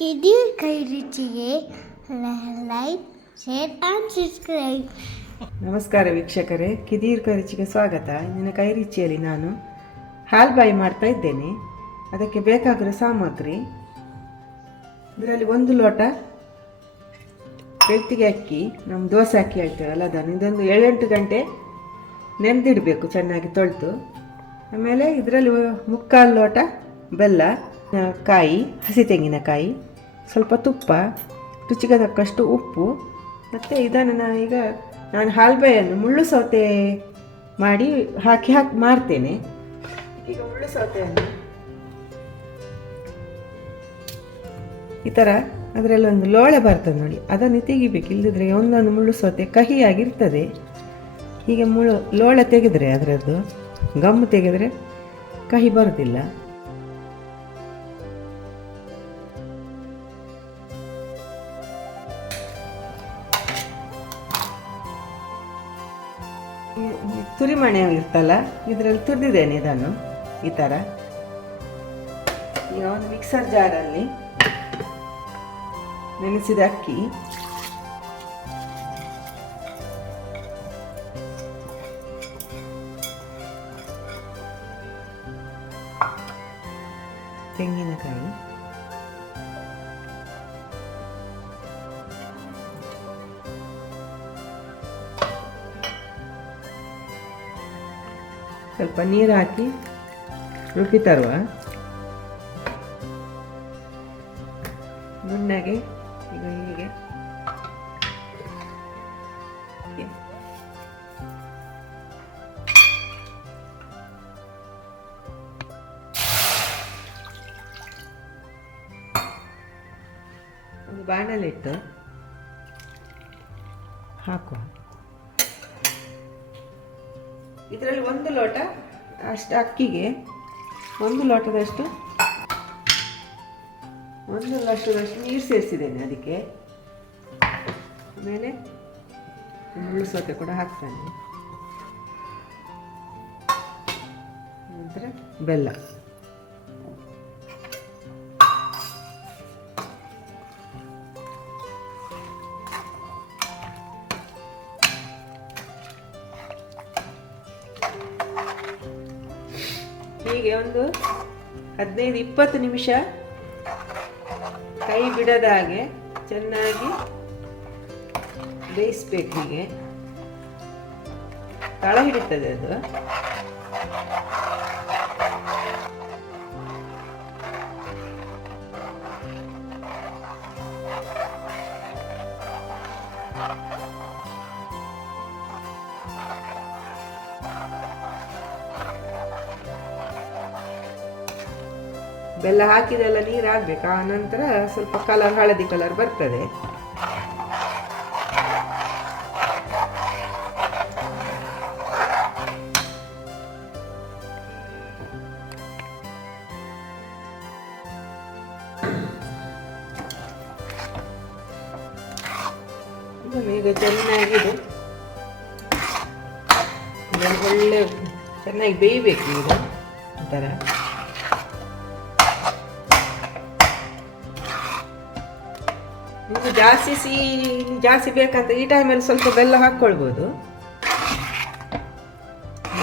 ಕಿಡಿಯೂರ್ ಕೈ ರುಚಿಗೆ like share and subscribe. ನಮಸ್ಕಾರ ವೀಕ್ಷಕರೇ, ಕಿದೀರ್ ಕೈ ರುಚಿಗೆ ಸ್ವಾಗತ. ಇಂದಿನ ಕೈ ರುಚಿಯಲ್ಲಿ ನಾನು ಹಾಲು ಬಾಯಿ ಮಾಡ್ತಾ ಇದ್ದೇನೆ. ಅದಕ್ಕೆ ಬೇಕಾಗಿರೋ ಸಾಮಗ್ರಿ: ಇದರಲ್ಲಿ 1 ಲೋಟ ಬೆಳ್ತಿಗೆ ಅಕ್ಕಿ, ನಮ್ಮ ದೋಸೆ ಅಕ್ಕಿ ಹೇಳ್ತೇವಲ್ಲ ಅದನ್ನು, ಇದೊಂದು 7-8 ಗಂಟೆ ನೆನೆದಿಡಬೇಕು ಚೆನ್ನಾಗಿ ತೊಳೆದು. ಆಮೇಲೆ ಇದರಲ್ಲಿ 3/4 ಲೋಟ ಬೆಲ್ಲ, ಕಾಯಿ, ಹಸಿ ತೆಂಗಿನಕಾಯಿ, ಸ್ವಲ್ಪ ತುಪ್ಪ, ರುಚಿಗೆ ತಕ್ಕಷ್ಟು ಉಪ್ಪು. ಮತ್ತು ಇದನ್ನು ನಾನು ಹಾಲ್ಬಾಯನ್ನು ಮುಳ್ಳು ಸೌತೆ ಮಾಡಿ ಹಾಕಿ ಮಾಡ್ತೇನೆ. ಈಗ ಮುಳ್ಳು ಸೌತೆಯನ್ನು ಈ ಥರ ಅದರಲ್ಲಿ ಒಂದು ಲೋಳೆ ಬರ್ತದೆ ನೋಡಿ, ಅದನ್ನು ತೆಗಿಬೇಕು. ಇಲ್ಲದಿದ್ರೆ ಒಂದೊಂದು ಮುಳ್ಳು ಸೌತೆ ಕಹಿಯಾಗಿರ್ತದೆ. ಹೀಗೆ ಲೋಳೆ ತೆಗೆದರೆ ಅದರದ್ದು ಗಮ್ಮು ತೆಗೆದರೆ ಕಹಿ ಬರೋದಿಲ್ಲ. ತುರಿಮಣೆ ಇರ್ತಲ್ಲ, ಇದರಲ್ಲಿ ತುರಿದಿದ್ದೇನೆ ಇದನ್ನು ಈ ಥರ. ಈಗ ಒಂದು ಮಿಕ್ಸರ್ ಜಾರಲ್ಲಿ ನೆನೆಸಿದ ಅಕ್ಕಿ, ತೆಂಗಿನಕಾಯಿ, ಸ್ವಲ್ಪ ನೀರು ಹಾಕಿ ರುಬ್ಬಿ ತರುವ. ನುಣ್ಣಗೆ ಈಗ ಹೀಗೆ ಒಂದು ಬಾಣಲಿಟ್ಟು ಹಾಕುವ. ಇದರಲ್ಲಿ 1 ಲೋಟ ಅಷ್ಟು ಅಕ್ಕಿಗೆ 1 ಲೋಟದಷ್ಟು ನೀರು ಸೇರಿಸಿದ್ದೇನೆ. ಅದಕ್ಕೆ ಆಮೇಲೆ ಮುಳ್ಳು ಸೌತೆ ಕೂಡ ಹಾಕ್ತಾನೆ. ನಂತರ ಬೆಲ್ಲ, ಹೀಗೆ ಒಂದು 15-20 ನಿಮಿಷ ಕೈ ಬಿಡದ ಹಾಗೆ ಚೆನ್ನಾಗಿ ಬೇಯಿಸ್ಬೇಕು. ಹೀಗೆ ತಳ ಹಿಡಿತದೆ ಅದು. ಬೆಲ್ಲ ಹಾಕಿದೆಲ್ಲ ನೀರು ಹಾಕ್ಬೇಕು. ಆ ನಂತರ ಸ್ವಲ್ಪ ಹಳದಿ ಕಲರ್ ಬರ್ತದೆ. ಈಗ ಚೆನ್ನಾಗಿದೆ, ಒಳ್ಳೆ ಚೆನ್ನಾಗಿ ಬೇಯಬೇಕು. ಈಗ ಈ ಥರ ನಿಮಗೆ ಜಾಸ್ತಿ ಬೇಕಂತ ಈ ಟೈಮಲ್ಲಿ ಸ್ವಲ್ಪ ಬೆಲ್ಲ ಹಾಕ್ಕೊಳ್ಬೋದು.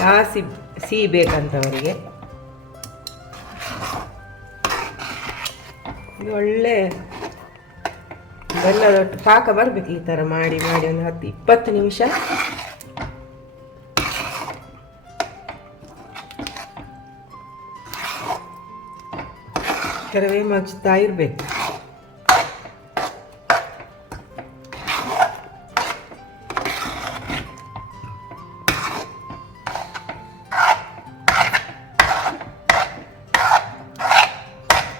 ಜಾಸ್ತಿ ಸಿಹಿ ಬೇಕಂತವರಿಗೆ ಒಳ್ಳೆ ಬೆಲ್ಲದ ಪಾಕ ಬರಬೇಕು. ಈ ಥರ ಮಾಡಿ ಒಂದು 10-20 ನಿಮಿಷ ಈ ಥರವೇ ಮಗ್ಸ್ತಾ ಇರಬೇಕು.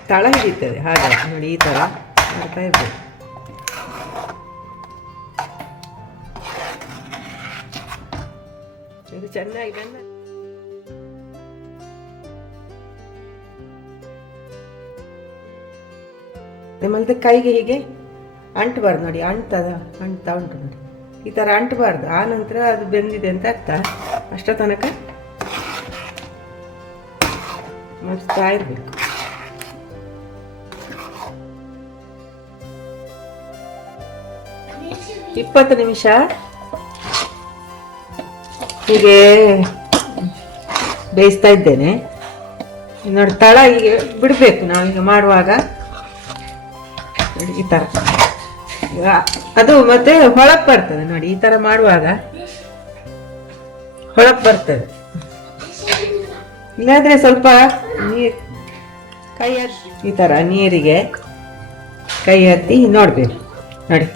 ತಳ ಹಿಡಿತದೆ ಹಾಗಾಗಿ ನೋಡಿ, ಈ ಥರ ಮಾಡ್ತಾ ಇರ್ಬೇಕು. ಇದು ಚೆನ್ನಾಗಿ ಬೆಂದ ಮತ್ತೆ ಕೈಗೆ ಹೀಗೆ ಅಂಟಬಾರ್ದು ನೋಡಿ, ಅಂಟ್ತಾ ಉಂಟು ನೋಡಿ, ಈ ಥರ ಅಂಟಬಾರ್ದು. ಆ ನಂತರ ಅದು ಬೆಂದಿದೆ ಅಂತ ಅರ್ಥ. ಅಷ್ಟ ತನಕ ಮಡ್ಸ್ತಾ ಇರಬೇಕು. 20 ನಿಮಿಷ ಹೀಗೆ ಬೇಯಿಸ್ತಾ ಇದ್ದೇನೆ. ನೋಡಿ ತಳ ಹೀಗೆ ಬಿಡಬೇಕು ನಾವೀಗ ಮಾಡುವಾಗ, ಈ ಥರ. ಅದು ಮತ್ತೆ ಹೊಳಪ್ ಬರ್ತದೆ ನೋಡಿ, ಈ ಥರ ಮಾಡುವಾಗ ಹೊಳಪ್ ಬರ್ತದೆ. ಇಲ್ಲಾಂದ್ರೆ ಸ್ವಲ್ಪ ನೀರು ಕೈ ಹತ್ತಿ ಈ ಥರ ನೀರಿಗೆ ಕೈ ಹತ್ತಿ ನೋಡ್ಬೇಕು ನೋಡಿ,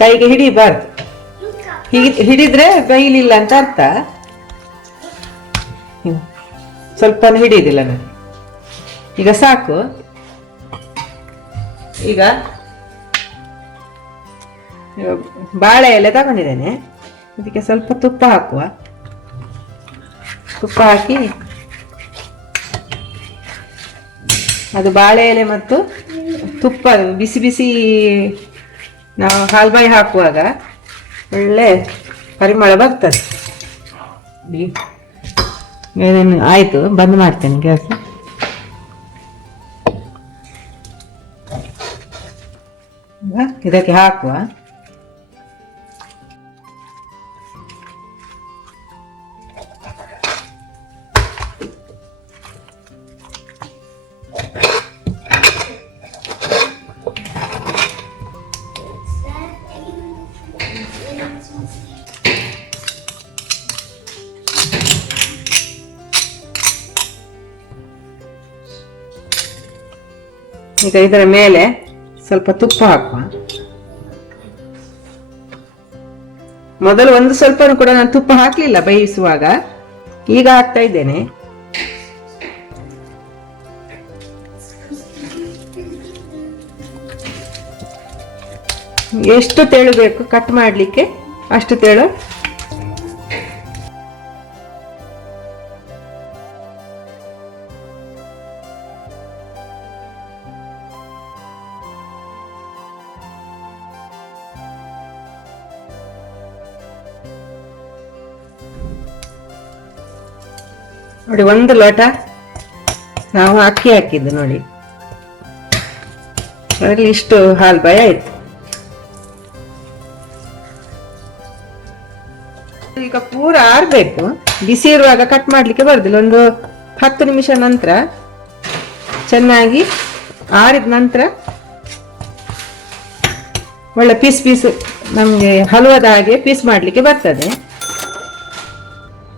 ಕೈಗೆ ಹಿಡಿಬಾರ್ದು. ಹಿಡಿದ್ರೆ ಬೈಲಿಲ್ಲ ಅಂತ ಅರ್ಥ. ಸ್ವಲ್ಪ ಹಿಡಿಯುದಿಲ್ಲ ನಾನು. ಈಗ ಸಾಕು. ಈಗ ಬಾಳೆ ಎಲೆ ತಗೊಂಡಿದ್ದೇನೆ, ಅದಕ್ಕೆ ಸ್ವಲ್ಪ ತುಪ್ಪ ಹಾಕುವ. ತುಪ್ಪ ಹಾಕಿ ಅದು ಬಾಳೆ ಎಲೆ ಮತ್ತು ತುಪ್ಪ ಬಿಸಿ ಬಿಸಿ ನಾವು ಹಾಲ್ಬಾಯಿ ಹಾಕುವಾಗ ಒಳ್ಳೆ ಪರಿಮಳ ಬರ್ತದೆ. ಏನೇನು ಆಯಿತು, ಬಂದ್ ಮಾಡ್ತೇನೆ ಗ್ಯಾಸ್. ಇದಕ್ಕೆ ಹಾಕುವ. ಈಗ ಇದರ ಮೇಲೆ ಸ್ವಲ್ಪ ತುಪ್ಪ ಹಾಕುವ. ಮೊದಲು ಒಂದು ಸ್ವಲ್ಪ ಕೂಡ ನಾನು ತುಪ್ಪ ಹಾಕ್ಲಿಲ್ಲ ಬೇಯಿಸುವಾಗ, ಈಗ ಹಾಕ್ತಾ ಇದ್ದೇನೆ. ಎಷ್ಟು ತೆಳು ಬೇಕು ಕಟ್ ಮಾಡಲಿಕ್ಕೆ ಅಷ್ಟು ತೆಳು. ನೋಡಿ 1 ಲೋಟ ನಾವು ಅಕ್ಕಿ ಹಾಕಿದ್ದು ನೋಡಿ, ಅದರಲ್ಲಿ ಇಷ್ಟು ಹಾಲ್ಬಾಯಿ ಆಯ್ತು. ಈಗ ಪೂರ ಆರ್ಬೇಕು, ಬಿಸಿ ಇರುವಾಗ ಕಟ್ ಮಾಡ್ಲಿಕ್ಕೆ ಬರುದಿಲ್ಲ. ಒಂದು 10 ನಿಮಿಷ ನಂತರ ಚೆನ್ನಾಗಿ ಆರಿದ ನಂತರ ಒಳ್ಳೆ ಪೀಸ್ ಪೀಸ್ ನಮಗೆ ಹಲವಾದ ಹಾಗೆ ಪೀಸ್ ಮಾಡ್ಲಿಕ್ಕೆ ಬರ್ತದೆ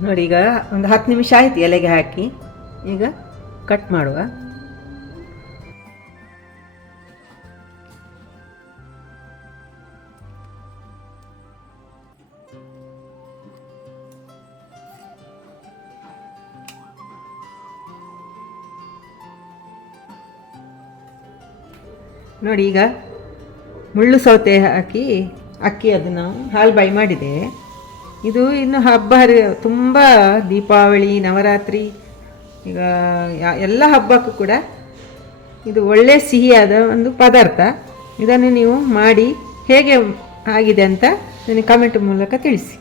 ನೋಡಿ. ಈಗ ಒಂದು 10 ನಿಮಿಷ ಆಯ್ತು ಎಲೆಗೆ ಹಾಕಿ, ಈಗ ಕಟ್ ಮಾಡುವ. ನೋಡಿ ಈಗ ಮುಳ್ಳು ಸೌತೆ ಹಾಕಿ ಅಕ್ಕಿ ಅದು ನಾವು ಹಾಲ್ಬಾಯಿ ಮಾಡಿದ್ದೇವೆ. ಇದು ಇನ್ನು ಹಬ್ಬ ತುಂಬ ದೀಪಾವಳಿ, ನವರಾತ್ರಿ, ಈಗ ಎಲ್ಲ ಹಬ್ಬಕ್ಕೂ ಕೂಡ ಇದು ಒಳ್ಳೆ ಸಿಹಿಯಾದ ಒಂದು ಪದಾರ್ಥ. ಇದನ್ನು ನೀವು ಮಾಡಿ ಹೇಗೆ ಆಗಿದೆ ಅಂತ ನನಗೆ ಕಮೆಂಟ್ ಮೂಲಕ ತಿಳಿಸಿ.